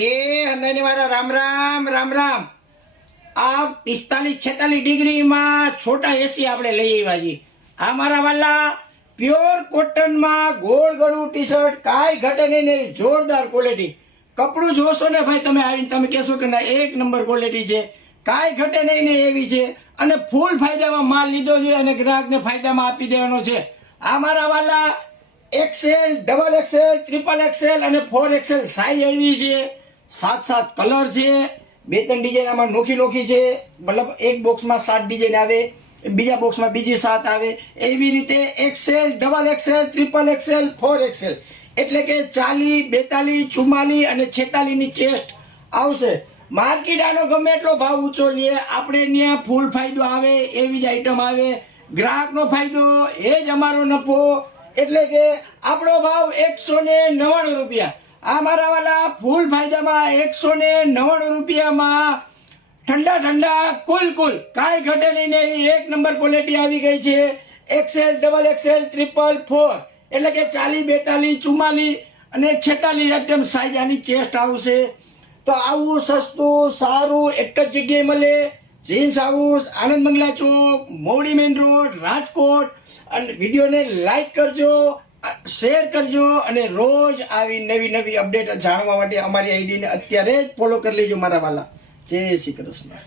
એ અંદાની મારા રામ રામ રામ રામ. આ 45-46 ડિગ્રીમાં છોટા એસી આપણે લઈ આવ્યા છીએ. આ મારા વાલા પ્યોર કોટનમાં ગોળ ગળું ટી શર્ટ, કાંઈ ઘટે નહીં ને જોરદાર ક્વોલિટી. કપડું જોશો ને ભાઈ તમે આવીને તમે કહેશો કે ના એક નંબર ક્વોલિટી છે, કાંઈ ઘટે નહીં ને એવી છે. અને ફૂલ ફાયદામાં માલ લીધો છે અને ગ્રાહકને ફાયદામાં આપી દેવાનો છે. આ મારા વાલા XL, XXL, XXL અને 4XL સાઈઝ આવી છે. 7 કલર છે, 2-3 ડિઝાઇન આમાં નોખી છે. મતલબ એક બોક્સમાં 7 ડિઝાઇન આવે, બીજા બોક્સમાં બીજી 7 આવે. એવી રીતે XL, XXL, XXL, 4XL એટલે કે 40, 42, 44 અને 46 ની ચેસ્ટ આવશે. માર્કેટ આનો ગમે એટલો ભાવ ઊંચો લે, આપણે ત્યાં ફૂલ ફાયદો આવે એવી જ આઈટમ આવે. ગ્રાહકનો ફાયદો એ જ અમારો નફો. એટલે કે આપણો ભાવ 199 રૂપિયા. આ મારા વાલા ફૂલ ફાયદામાં 199 રૂપિયામાં ઠંડા કુલ કાંઈ ઘટે નહીં ને એવી એક નંબર ક્વોલિટી આવી ગઈ છે. XL, XXL, 444 એટલે કે 40, 42, 44 અને 46 એકદમ સાઈઝ આની ચેસ્ટ આવશે. તો આવું સસ્તું સારું એક જ જગ્યાએ મળે. જીન્સ હાઉસ, આનંદ બંગલા ચોક, મોવડી મેઇન રોડ, રાજકોટ. અને વિડીયોને લાઈક કરજો, શેર કરજો અને રોજ આવી નવી અપડેટ જાણવા માટે અમારી આઈડીને અત્યારે જ ફોલો કરી લેજો મારા વાલા. જય શ્રી કૃષ્ણ.